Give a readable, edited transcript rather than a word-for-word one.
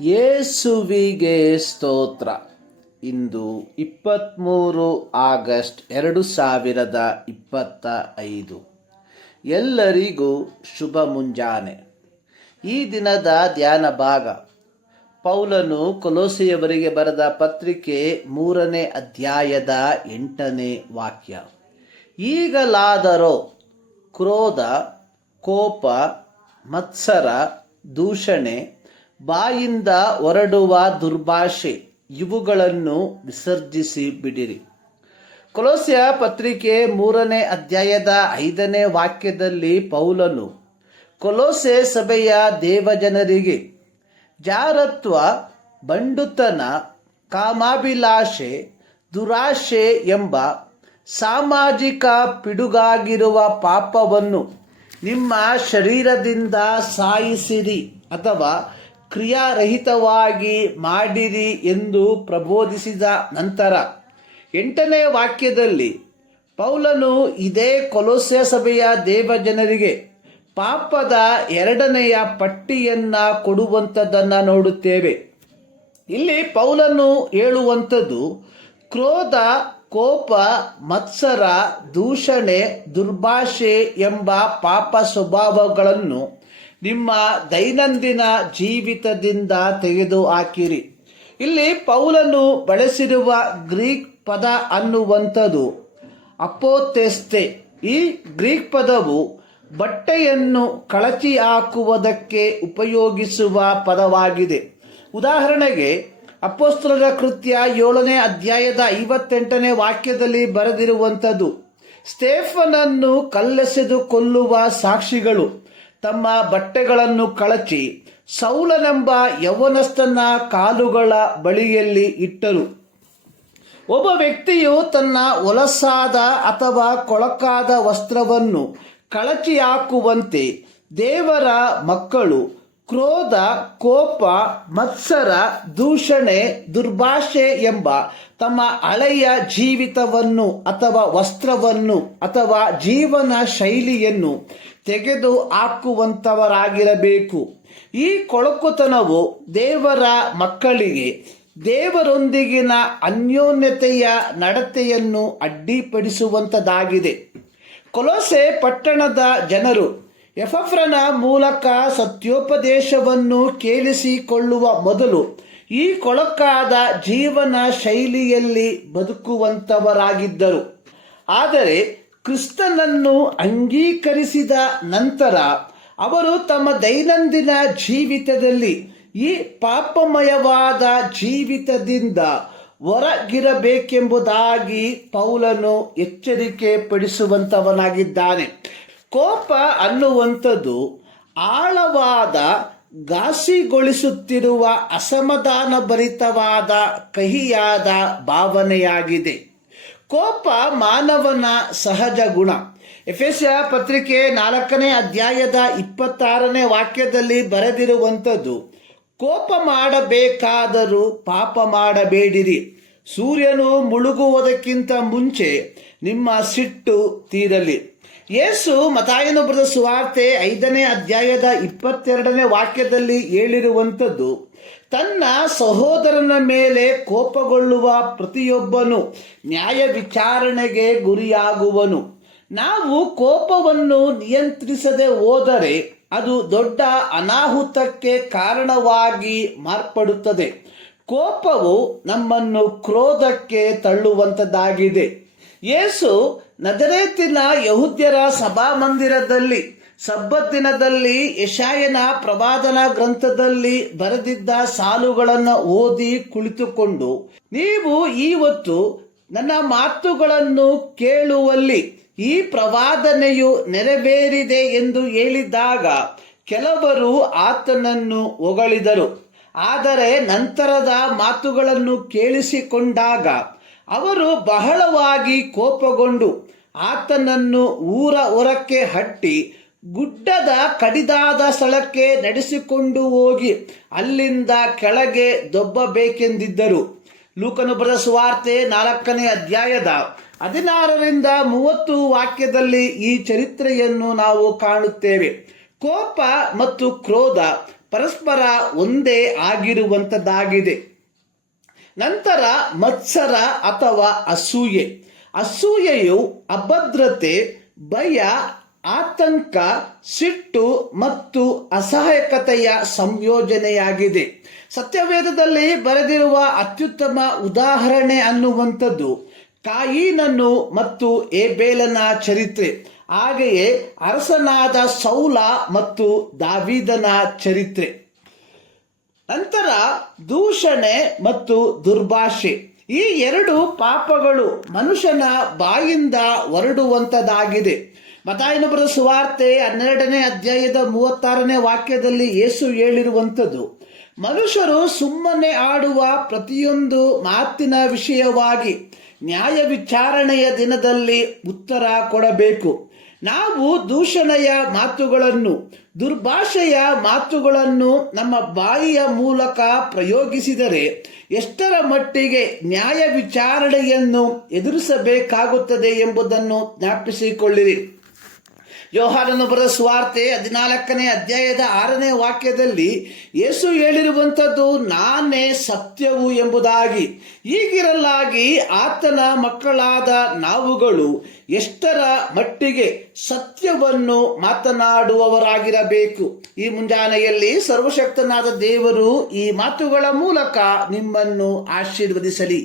ಯೇಸುವಿಗೆ ಸ್ತೋತ್ರ. ಇಂದು 23 ಆಗಸ್ಟ್ 2025. ಎಲ್ಲರಿಗೂ ಶುಭ ಮುಂಜಾನೆ. ಈ ದಿನದ ಧ್ಯಾನ ಭಾಗ ಪೌಲನು ಕೊಲೋಸೆಯವರಿಗೆ ಬರೆದ ಪತ್ರಿಕೆ 3ನೇ ಅಧ್ಯಾಯದ 8ನೇ ವಾಕ್ಯ. ಈಗಲಾದರೋ ಕ್ರೋಧ, ಕೋಪ, ಮತ್ಸರ, ದೂಷಣೆ, ಬಾಯಿಂದ ಹೊರಡುವ ದುರ್ಭಾಷೆ ಇವುಗಳನ್ನು ವಿಸರ್ಜಿಸಿ ಬಿಡಿರಿ. ಕೊಲೋಸ್ಯ ಪತ್ರಿಕೆ 3ನೇ ಅಧ್ಯಾಯದ 5ನೇ ವಾಕ್ಯದಲ್ಲಿ ಪೌಲನು ಕೊಲೋಸೆ ಸಭೆಯ ದೇವಜನರಿಗೆ ಜಾರತ್ವ, ಬಂಡುತನ, ಕಾಮಾಭಿಲಾಷೆ, ದುರಾಶೆ ಎಂಬ ಸಾಮಾಜಿಕ ಪಿಡುಗಾಗಿರುವ ಪಾಪವನ್ನು ನಿಮ್ಮ ಶರೀರದಿಂದ ಸಾಯಿಸಿರಿ ಅಥವಾ ಕ್ರಿಯಾರಹಿತವಾಗಿ ಮಾಡಿರಿ ಎಂದು ಪ್ರಬೋಧಿಸಿದ ನಂತರ 8ನೇ ವಾಕ್ಯದಲ್ಲಿ ಪೌಲನು ಇದೇ ಕೊಲೋಸ್ಯ ಸಭೆಯ ದೇವಜನರಿಗೆ ಪಾಪದ 2ನೆಯ ಪಟ್ಟಿಯನ್ನು ಕೊಡುವಂಥದ್ದನ್ನು ನೋಡುತ್ತೇವೆ. ಇಲ್ಲಿ ಪೌಲನು ಹೇಳುವಂಥದ್ದು ಕ್ರೋಧ, ಕೋಪ, ಮತ್ಸರ, ದೂಷಣೆ, ದುರ್ಭಾಷೆ ಎಂಬ ಪಾಪ ಸ್ವಭಾವಗಳನ್ನು ನಿಮ್ಮ ದೈನಂದಿನ ಜೀವಿತದಿಂದ ತೆಗೆದು ಹಾಕಿರಿ. ಇಲ್ಲಿ ಪೌಲನು ಬಳಸಿರುವ ಗ್ರೀಕ್ ಪದ ಅನ್ನುವಂಥದ್ದು ಅಪೋಥೆಸ್ತೆ. ಈ ಗ್ರೀಕ್ ಪದವು ಬಟ್ಟೆಯನ್ನು ಕಳಚಿ ಹಾಕುವುದಕ್ಕೆ ಉಪಯೋಗಿಸುವ ಪದವಾಗಿದೆ. ಉದಾಹರಣೆಗೆ ಅಪೊಸ್ತಲರ ಕೃತ್ಯ 7ನೇ ಅಧ್ಯಾಯದ 58ನೇ ವಾಕ್ಯದಲ್ಲಿ ಬರೆದಿರುವಂಥದ್ದು, ಸ್ಟೇಫನನ್ನು ಕಲ್ಲೆಸೆದು ಕೊಲ್ಲುವ ಸಾಕ್ಷಿಗಳು ತಮ್ಮ ಬಟ್ಟೆಗಳನ್ನು ಕಳಚಿ ಸೌಲನೆಂಬ ಯೌವನಸ್ಥನ ಕಾಲುಗಳ ಬಳಿಯಲ್ಲಿ ಇಟ್ಟರು. ಒಬ್ಬ ವ್ಯಕ್ತಿಯು ತನ್ನ ಹೊಲಸಾದ ಅಥವಾ ಕೊಳಕಾದ ವಸ್ತ್ರವನ್ನು ಕಳಚಿ ಹಾಕುವಂತೆ ದೇವರ ಮಕ್ಕಳು ಕ್ರೋಧ, ಕೋಪ, ಮತ್ಸರ, ದೂಷಣೆ, ದುರ್ಭಾಷೆ ಎಂಬ ತಮ್ಮ ಹಳೆಯ ಜೀವಿತವನ್ನು ಅಥವಾ ವಸ್ತ್ರವನ್ನು ಅಥವಾ ಜೀವನ ಶೈಲಿಯನ್ನು ತೆಗೆದು ಹಾಕುವಂಥವರಾಗಿರಬೇಕು. ಈ ಕೊಳಕುತನವು ದೇವರ ಮಕ್ಕಳಿಗೆ ದೇವರೊಂದಿಗಿನ ಅನ್ಯೋನ್ಯತೆಯ ನಡತೆಯನ್ನು ಅಡ್ಡಿಪಡಿಸುವಂಥದ್ದಾಗಿದೆ. ಕೊಲೋಸೆ ಪಟ್ಟಣದ ಜನರು ಎಪಫ್ರನ ಮೂಲಕ ಸತ್ಯೋಪದೇಶವನ್ನು ಕೇಳಿಸಿಕೊಳ್ಳುವ ಮೊದಲು ಈ ಕೊಳಕಾದ ಜೀವನ ಶೈಲಿಯಲ್ಲಿ ಬದುಕುವಂಥವರಾಗಿದ್ದರು. ಆದರೆ ಕ್ರಿಸ್ತನನ್ನು ಅಂಗೀಕರಿಸಿದ ನಂತರ ಅವರು ತಮ್ಮ ದೈನಂದಿನ ಜೀವಿತದಲ್ಲಿ ಈ ಪಾಪಮಯವಾದ ಜೀವಿತದಿಂದ ಹೊರಗಿರಬೇಕೆಂಬುದಾಗಿ ಪೌಲನು ಎಚ್ಚರಿಕೆ ಪಡಿಸುವಂಥವನಾಗಿದ್ದಾನೆ. ಕೋಪ ಅನ್ನುವಂಥದ್ದು ಆಳವಾದ, ಘಾಸಿಗೊಳಿಸುತ್ತಿರುವ, ಅಸಮಾಧಾನ ಭರಿತವಾದ, ಕಹಿಯಾದ ಭಾವನೆಯಾಗಿದೆ. ಕೋಪ ಮಾನವನ ಸಹಜ ಗುಣ. ಎಫೆಸ ಪತ್ರಿಕೆ 4ನೇ ಅಧ್ಯಾಯದ 26ನೇ ವಾಕ್ಯದಲ್ಲಿ ಬರೆದಿರುವಂಥದ್ದು, ಕೋಪ ಮಾಡಬೇಕಾದರೂ ಪಾಪ ಮಾಡಬೇಡಿರಿ, ಸೂರ್ಯನು ಮುಳುಗುವುದಕ್ಕಿಂತ ಮುಂಚೆ ನಿಮ್ಮ ಸಿಟ್ಟು ತೀರಲಿ. ಯೇಸು ಮತ್ತಾಯನ ಬರೆದ ಸುವಾರ್ತೆ 5ನೇ ಅಧ್ಯಾಯದ 22ನೇ ವಾಕ್ಯದಲ್ಲಿ ಹೇಳಿರುವಂಥದ್ದು, ತನ್ನ ಸಹೋದರನ ಮೇಲೆ ಕೋಪಗೊಳ್ಳುವ ಪ್ರತಿಯೊಬ್ಬನು ನ್ಯಾಯ ವಿಚಾರಣೆಗೆ ಗುರಿಯಾಗುವನು. ನಾವು ಕೋಪವನ್ನು ನಿಯಂತ್ರಿಸದೆ ಹೋದರೆ ಅದು ದೊಡ್ಡ ಅನಾಹುತಕ್ಕೆ ಕಾರಣವಾಗಿ ಮಾರ್ಪಡುತ್ತದೆ. ಕೋಪವು ನಮ್ಮನ್ನು ಕ್ರೋಧಕ್ಕೆ ತಳ್ಳುವಂಥದ್ದಾಗಿದೆ. ಯೇಸು ನಜರೇತಿನ ಯಹೂದ್ಯರ ಸಭಾಮಂದಿರದಲ್ಲಿ ಸಬ್ಬತ್ ದಿನದಲ್ಲಿ ಯೆಶಾಯನ ಪ್ರವಾದನಾ ಗ್ರಂಥದಲ್ಲಿ ಬರೆದಿದ್ದ ಸಾಲುಗಳನ್ನು ಓದಿ ಕುಳಿತುಕೊಂಡು, ನೀವು ಇವತ್ತು ನನ್ನ ಮಾತುಗಳನ್ನು ಕೇಳುವಲ್ಲಿ ಈ ಪ್ರವಾದನೆಯು ನೆರವೇರಿದೆ ಎಂದು ಹೇಳಿದಾಗ ಕೆಲವರು ಆತನನ್ನು ಹೊಗಳಿದರು. ಆದರೆ ನಂತರದ ಮಾತುಗಳನ್ನು ಕೇಳಿಸಿಕೊಂಡಾಗ ಅವರು ಬಹಳವಾಗಿ ಕೋಪಗೊಂಡು ಆತನನ್ನು ಊರ ಹೊರಕ್ಕೆ ಹಟ್ಟಿ ಗುಡ್ಡದ ಕಡಿದಾದ ಸ್ಥಳಕ್ಕೆ ನಡೆಸಿಕೊಂಡು ಹೋಗಿ ಅಲ್ಲಿಂದ ಕೆಳಗೆ ದೊಬ್ಬಬೇಕೆಂದಿದ್ದರು. ಲೂಕನು ಬರೆದ ಸುವಾರ್ತೆ 4ನೇ ಅಧ್ಯಾಯದ 16ರಿಂದ 30 ವಾಕ್ಯದಲ್ಲಿ ಈ ಚರಿತ್ರೆಯನ್ನು ನಾವು ಕಾಣುತ್ತೇವೆ. ಕೋಪ ಮತ್ತು ಕ್ರೋಧ ಪರಸ್ಪರ ಒಂದೇ ಆಗಿರುವಂಥದ್ದಾಗಿದೆ. ನಂತರ ಮತ್ಸರ ಅಥವಾ ಅಸೂಯೆ. ಅಸೂಯೆಯು ಅಭದ್ರತೆ, ಭಯ, ಆತಂಕ, ಸಿಟ್ಟು ಮತ್ತು ಅಸಹಾಯಕತೆಯ ಸಂಯೋಜನೆಯಾಗಿದೆ. ಸತ್ಯವೇದದಲ್ಲಿ ಬರೆದಿರುವ ಅತ್ಯುತ್ತಮ ಉದಾಹರಣೆ ಅನ್ನುವಂಥದ್ದು ಕಾಯಿನನು ಮತ್ತು ಏಬೇಲನ ಚರಿತ್ರೆ, ಹಾಗೆಯೇ ಅರಸನಾದ ಸೌಲ ಮತ್ತು ದಾವೀದನ ಚರಿತ್ರೆ. ನಂತರ ದೂಷಣೆ ಮತ್ತು ದುರ್ಭಾಷೆ. ಈ ಎರಡು ಪಾಪಗಳು ಮನುಷ್ಯನ ಬಾಯಿಂದ ಹೊರಡುವಂಥದ್ದಾಗಿದೆ. ಮತ್ತಾಯನ ಬರೆದ ಸುವಾರ್ತೆ 12ನೇ ಅಧ್ಯಾಯದ 36ನೇ ವಾಕ್ಯದಲ್ಲಿ ಯೇಸು ಹೇಳಿರುವಂಥದ್ದು, ಮನುಷ್ಯರು ಸುಮ್ಮನೆ ಆಡುವ ಪ್ರತಿಯೊಂದು ಮಾತಿನ ವಿಷಯವಾಗಿ ನ್ಯಾಯ ವಿಚಾರಣೆಯ ದಿನದಲ್ಲಿ ಉತ್ತರ ಕೊಡಬೇಕು. ನಾವು ದೂಷಣೆಯ ಮಾತುಗಳನ್ನು, ದುರ್ಭಾಷೆಯ ಮಾತುಗಳನ್ನು ನಮ್ಮ ಬಾಯಿಯ ಮೂಲಕ ಪ್ರಯೋಗಿಸಿದರೆ ಎಷ್ಟರ ಮಟ್ಟಿಗೆ ನ್ಯಾಯ ವಿಚಾರಣೆಯನ್ನು ಎದುರಿಸಬೇಕಾಗುತ್ತದೆ ಎಂಬುದನ್ನು ಜ್ಞಾಪಿಸಿಕೊಳ್ಳಿರಿ. ಯೋಹಾನನ ಬರೆದ ಸುವಾರ್ತೆ 14ನೇ ಅಧ್ಯಾಯದ 6ನೇ ವಾಕ್ಯದಲ್ಲಿ ಯೇಸು ಹೇಳಿರುವಂಥದ್ದು ನಾನೇ ಸತ್ಯವು ಎಂಬುದಾಗಿ. ಹೀಗಿರಲಾಗಿ ಆತನ ಮಕ್ಕಳಾದ ನಾವುಗಳು ಎಷ್ಟರ ಮಟ್ಟಿಗೆ ಸತ್ಯವನ್ನು ಮಾತನಾಡುವವರಾಗಿರಬೇಕು. ಈ ಮುಂಜಾನೆಯಲ್ಲಿ ಸರ್ವಶಕ್ತನಾದ ದೇವರು ಈ ಮಾತುಗಳ ಮೂಲಕ ನಿಮ್ಮನ್ನು ಆಶೀರ್ವದಿಸಲಿ.